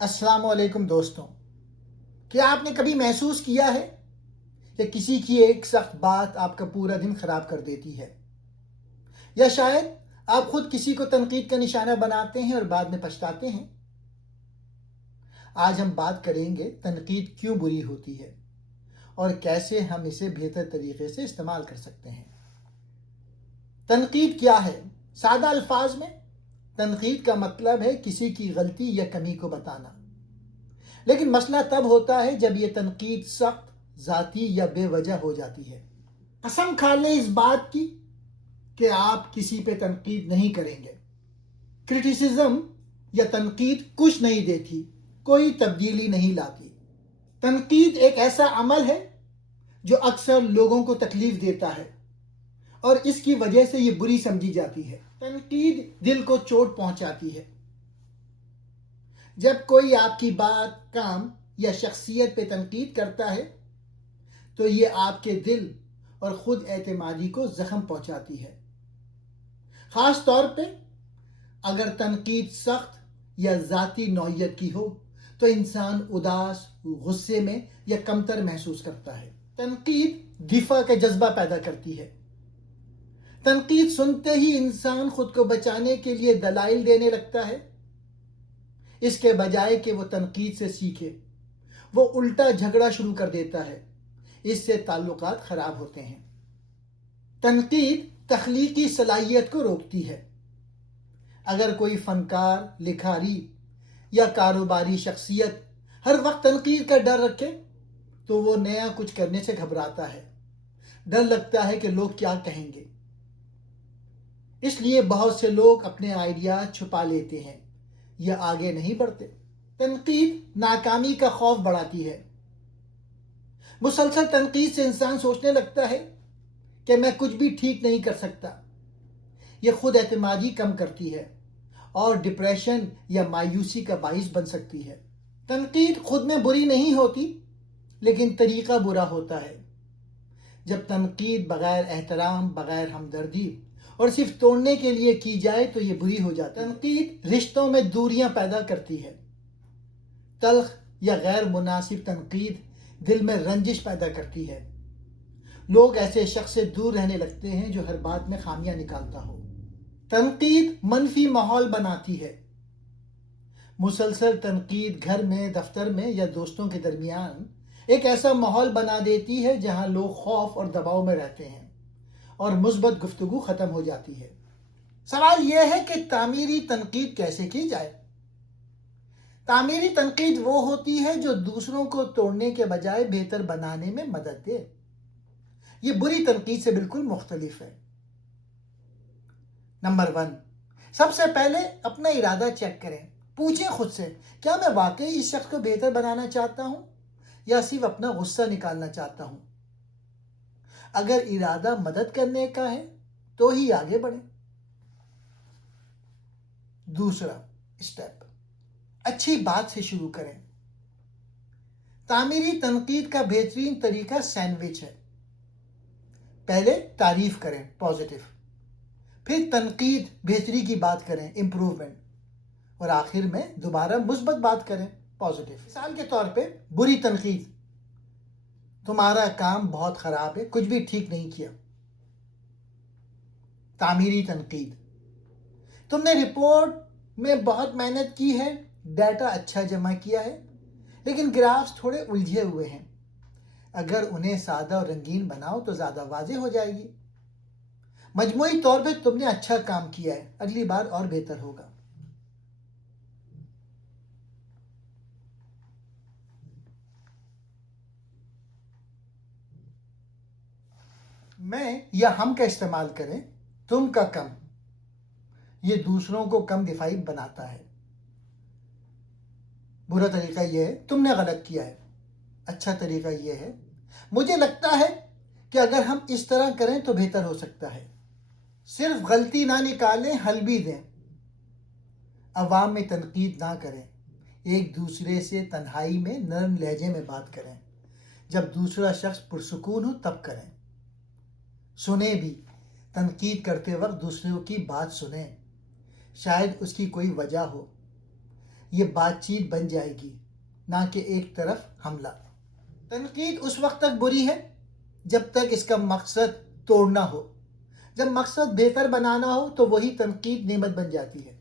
السلام علیکم دوستوں، کیا آپ نے کبھی محسوس کیا ہے کہ کسی کی ایک سخت بات آپ کا پورا دن خراب کر دیتی ہے؟ یا شاید آپ خود کسی کو تنقید کا نشانہ بناتے ہیں اور بعد میں پچھتاتے ہیں؟ آج ہم بات کریں گے تنقید کیوں بری ہوتی ہے اور کیسے ہم اسے بہتر طریقے سے استعمال کر سکتے ہیں۔ تنقید کیا ہے؟ سادہ الفاظ میں تنقید کا مطلب ہے کسی کی غلطی یا کمی کو بتانا، لیکن مسئلہ تب ہوتا ہے جب یہ تنقید سخت، ذاتی یا بے وجہ ہو جاتی ہے۔ قسم کھا لیں اس بات کی کہ آپ کسی پہ تنقید نہیں کریں گے۔ کرٹیسزم یا تنقید کچھ نہیں دیتی، کوئی تبدیلی نہیں لاتی۔ تنقید ایک ایسا عمل ہے جو اکثر لوگوں کو تکلیف دیتا ہے اور اس کی وجہ سے یہ بری سمجھی جاتی ہے۔ تنقید دل کو چوٹ پہنچاتی ہے۔ جب کوئی آپ کی بات، کام یا شخصیت پہ تنقید کرتا ہے تو یہ آپ کے دل اور خود اعتمادی کو زخم پہنچاتی ہے، خاص طور پہ اگر تنقید سخت یا ذاتی نوعیت کی ہو تو انسان اداس، غصے میں یا کمتر محسوس کرتا ہے۔ تنقید دفاع کا جذبہ پیدا کرتی ہے۔ تنقید سنتے ہی انسان خود کو بچانے کے لیے دلائل دینے لگتا ہے، اس کے بجائے کہ وہ تنقید سے سیکھے وہ الٹا جھگڑا شروع کر دیتا ہے۔ اس سے تعلقات خراب ہوتے ہیں۔ تنقید تخلیقی صلاحیت کو روکتی ہے۔ اگر کوئی فنکار، لکھاری یا کاروباری شخصیت ہر وقت تنقید کا ڈر رکھے تو وہ نیا کچھ کرنے سے گھبراتا ہے۔ ڈر لگتا ہے کہ لوگ کیا کہیں گے۔ اس لیے بہت سے لوگ اپنے آئیڈیاز چھپا لیتے ہیں یا آگے نہیں بڑھتے۔ تنقید ناکامی کا خوف بڑھاتی ہے۔ مسلسل تنقید سے انسان سوچنے لگتا ہے کہ میں کچھ بھی ٹھیک نہیں کر سکتا۔ یہ خود اعتمادی کم کرتی ہے اور ڈپریشن یا مایوسی کا باعث بن سکتی ہے۔ تنقید خود میں بری نہیں ہوتی، لیکن طریقہ برا ہوتا ہے۔ جب تنقید بغیر احترام، بغیر ہمدردی اور صرف توڑنے کے لیے کی جائے تو یہ بری ہو جاتی ہے۔ تنقید رشتوں میں دوریاں پیدا کرتی ہے۔ تلخ یا غیر مناسب تنقید دل میں رنجش پیدا کرتی ہے۔ لوگ ایسے شخص سے دور رہنے لگتے ہیں جو ہر بات میں خامیاں نکالتا ہو۔ تنقید منفی ماحول بناتی ہے۔ مسلسل تنقید گھر میں، دفتر میں یا دوستوں کے درمیان ایک ایسا ماحول بنا دیتی ہے جہاں لوگ خوف اور دباؤ میں رہتے ہیں اور مثبت گفتگو ختم ہو جاتی ہے۔ سوال یہ ہے کہ تعمیری تنقید کیسے کی جائے؟ تعمیری تنقید وہ ہوتی ہے جو دوسروں کو توڑنے کے بجائے بہتر بنانے میں مدد دے۔ یہ بری تنقید سے بالکل مختلف ہے۔ نمبر 1، سب سے پہلے اپنا ارادہ چیک کریں۔ پوچھیں خود سے، کیا میں واقعی اس شخص کو بہتر بنانا چاہتا ہوں یا صرف اپنا غصہ نکالنا چاہتا ہوں؟ اگر ارادہ مدد کرنے کا ہے تو ہی آگے بڑھیں۔ دوسرا اسٹیپ، اچھی بات سے شروع کریں۔ تعمیری تنقید کا بہترین طریقہ سینڈوچ ہے۔ پہلے تعریف کریں، پازیٹیو، پھر تنقید، بہتری کی بات کریں، امپروومنٹ، اور آخر میں دوبارہ مثبت بات کریں، پازیٹیو۔ مثال کے طور پہ بری تنقید، تمہارا کام بہت خراب ہے، کچھ بھی ٹھیک نہیں کیا۔ تعمیری تنقید، تم نے رپورٹ میں بہت محنت کی ہے، ڈیٹا اچھا جمع کیا ہے، لیکن گرافز تھوڑے الجھے ہوئے ہیں۔ اگر انہیں سادہ اور رنگین بناؤ تو زیادہ واضح ہو جائے گی۔ مجموعی طور پہ تم نے اچھا کام کیا ہے، اگلی بار اور بہتر ہوگا۔ میں یا ہم کا استعمال کریں، تم کا کم، یہ دوسروں کو کم دفاعی بناتا ہے۔ برا طریقہ یہ ہے، تم نے غلط کیا ہے۔ اچھا طریقہ یہ ہے، مجھے لگتا ہے کہ اگر ہم اس طرح کریں تو بہتر ہو سکتا ہے۔ صرف غلطی نہ نکالیں، حل بھی دیں۔ عوام میں تنقید نہ کریں، ایک دوسرے سے تنہائی میں نرم لہجے میں بات کریں۔ جب دوسرا شخص پرسکون ہو تب کریں۔ سنیں بھی، تنقید کرتے وقت دوسروں کی بات سنیں، شاید اس کی کوئی وجہ ہو۔ یہ بات چیت بن جائے گی، نہ کہ ایک طرف حملہ۔ تنقید اس وقت تک بری ہے جب تک اس کا مقصد توڑنا ہو۔ جب مقصد بہتر بنانا ہو تو وہی تنقید نعمت بن جاتی ہے۔